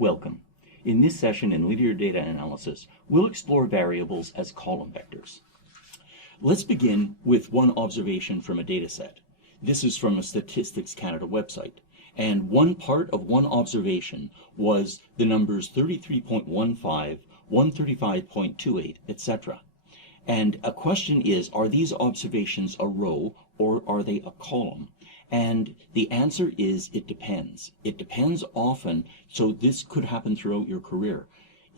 Welcome. In this session in linear data analysis, we'll explore variables as column vectors. Let's begin with one observation from a data set. This is from a Statistics Canada website, and one part of one observation was the numbers 33.15, 135.28, etc. And a question is, are these observations a row or are they a column? And the answer is it depends. It depends often, so this could happen throughout your career,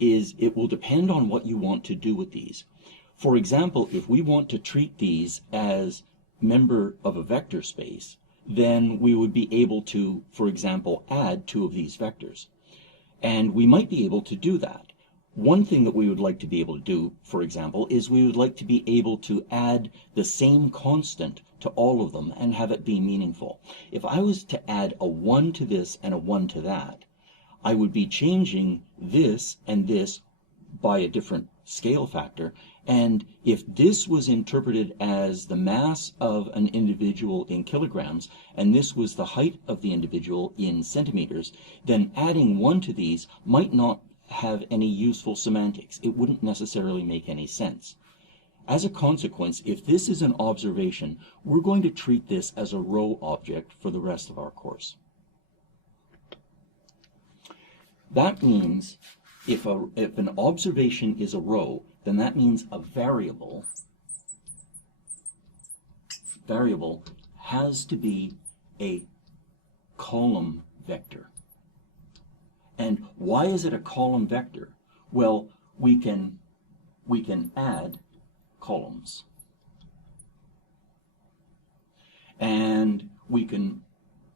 is it will depend on what you want to do with these. For example, if we want to treat these as member of a vector space, then we would be able to, for example, add two of these vectors. And we might be able to do that. One thing that we would like to be able to do, for example, is we would like to be able to add the same constant to all of them and have it be meaningful. If I was to add a 1 to this and a 1 to that, I would be changing this and this by a different scale factor. And if this was interpreted as the mass of an individual in kilograms, and this was the height of the individual in centimeters, then adding 1 to these might not have any useful semantics. It wouldn't necessarily make any sense. As a consequence, if this is an observation, we're going to treat this as a row object for the rest of our course. That means if an observation is a row, then that means a variable has to be a column vector. And why is it a column vector? Well, we can add columns. And we can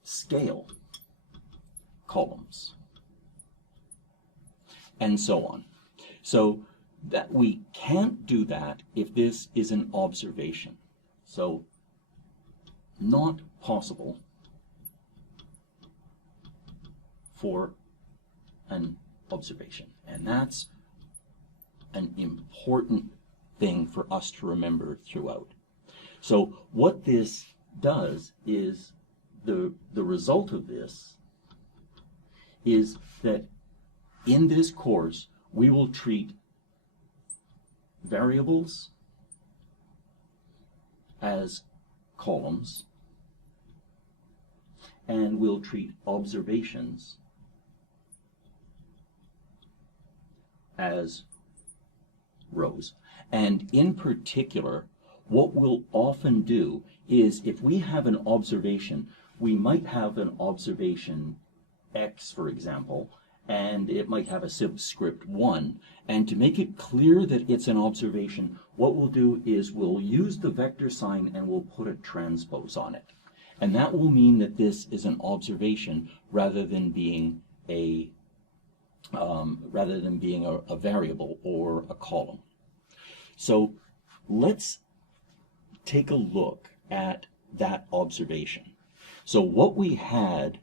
scale columns. And so on. So that we can't do that if this is an observation. So not possible for an observation. And that's an important thing for us to remember throughout. So what this does is, the result of this is that in this course we will treat variables as columns, and we'll treat observations as rows. And in particular, what we'll often do is, if we have an observation, we might have an observation X, for example, and it might have a subscript 1. And to make it clear that it's an observation, what we'll do is we'll use the vector sign and we'll put a transpose on it. And that will mean that this is an observation rather than being a variable or a column. So let's take a look at that observation. So what we had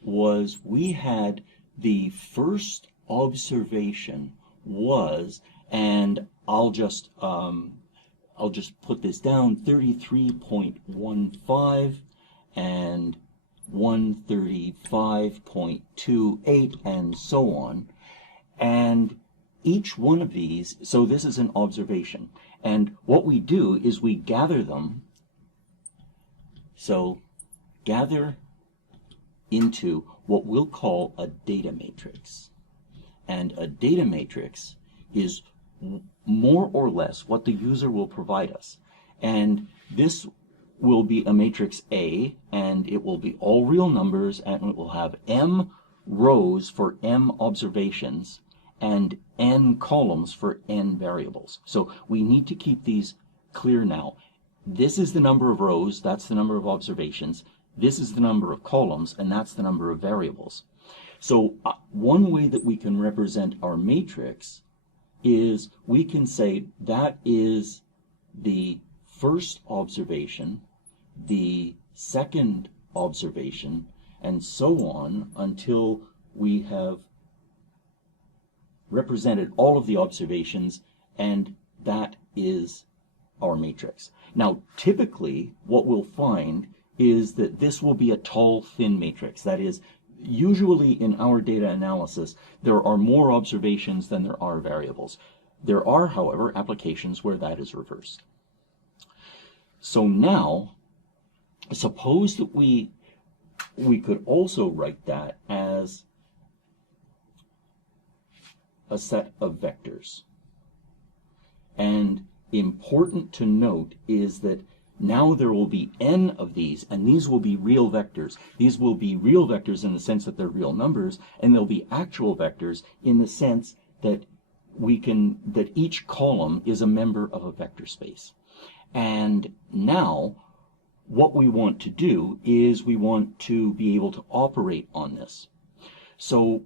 was, we had the first observation was, and I'll just put this down, 33.15 and 135.28 and so on. And each one of these, so this is an observation. And what we do is we gather them. So gather into what we'll call a data matrix. And a data matrix is more or less what the user will provide us. And this will be a matrix A, and it will be all real numbers, and it will have m rows for m observations and n columns for n variables. So we need to keep these clear now. This is the number of rows, that's the number of observations. This is the number of columns, and that's the number of variables. So one way that we can represent our matrix is we can say that is the first observation, the second observation, and so on until we have represented all of the observations, and that is our matrix. Now, typically, what we'll find is that this will be a tall, thin matrix. That is, usually in our data analysis, there are more observations than there are variables. There are, however, applications where that is reversed. So now, suppose that we could also write that as a set of vectors. And important to note is that now there will be n of these, and these will be real vectors. These will be real vectors in the sense that they're real numbers, and they'll be actual vectors in the sense that that each column is a member of a vector space. And now what we want to do is we want to be able to operate on this. So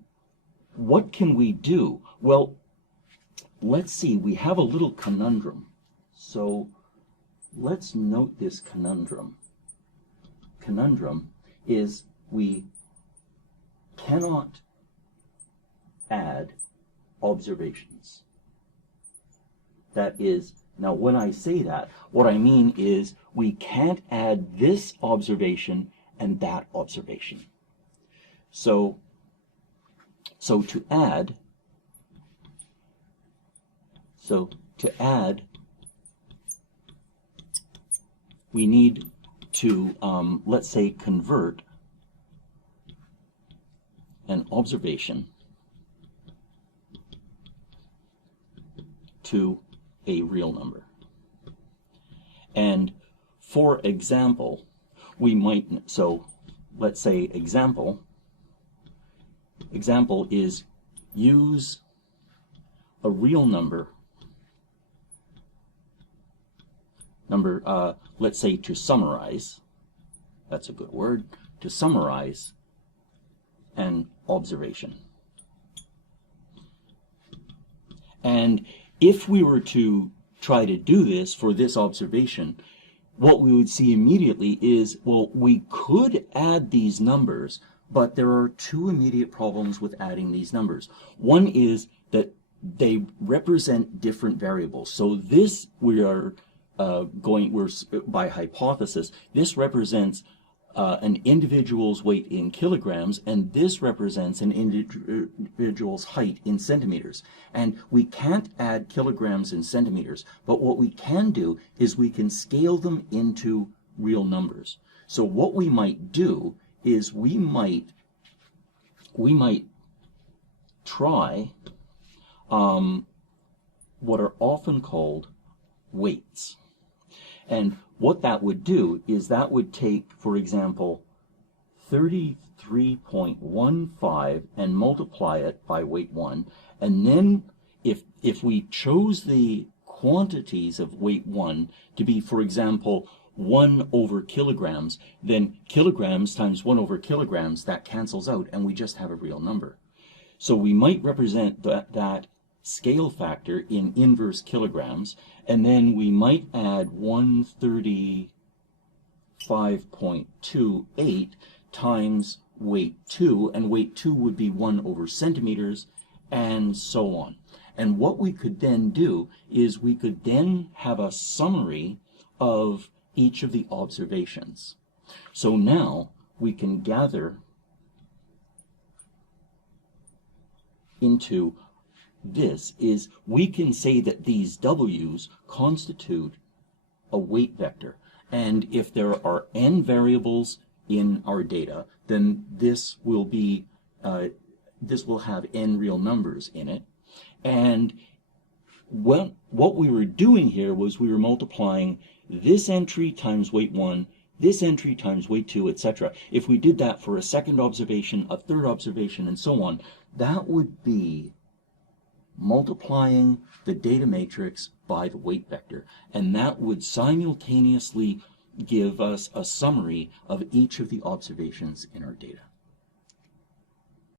what can we do? Well, let's see, we have a little conundrum. So let's note this conundrum. Conundrum is we cannot add observations. That is, now when I say that, what I mean is we can't add this observation and that observation. So to add, we need to, let's say, convert an observation to a real number. And for example, we might, so let's say example is use a real number, let's say to summarize, that's a good word, to summarize an observation. And if we were to try to do this for this observation, what we would see immediately is, well, we could add these numbers, but there are two immediate problems with adding these numbers. One is that they represent different variables. So this we're by hypothesis, this represents an individual's weight in kilograms, and this represents an individual's height in centimeters. And we can't add kilograms and centimeters, but what we can do is we can scale them into real numbers. So what we might do is we might try what are often called weights. And what that would do is that would take, for example, 33.15 and multiply it by weight 1. And then if we chose the quantities of weight 1 to be, for example, 1 over kilograms, then kilograms times 1 over kilograms, that cancels out and we just have a real number. So we might represent that scale factor in inverse kilograms, and then we might add 135.28 times weight 2, and weight 2 would be 1 over centimeters, and so on. And what we could then do is we could then have a summary of each of the observations. So now we can gather into this is we can say that these W's constitute a weight vector. And if there are n variables in our data, then this will have n real numbers in it. And what we were doing here was we were multiplying this entry times weight 1, this entry times weight 2, etc. If we did that for a second observation, a third observation, and so on, that would be multiplying the data matrix by the weight vector, and that would simultaneously give us a summary of each of the observations in our data.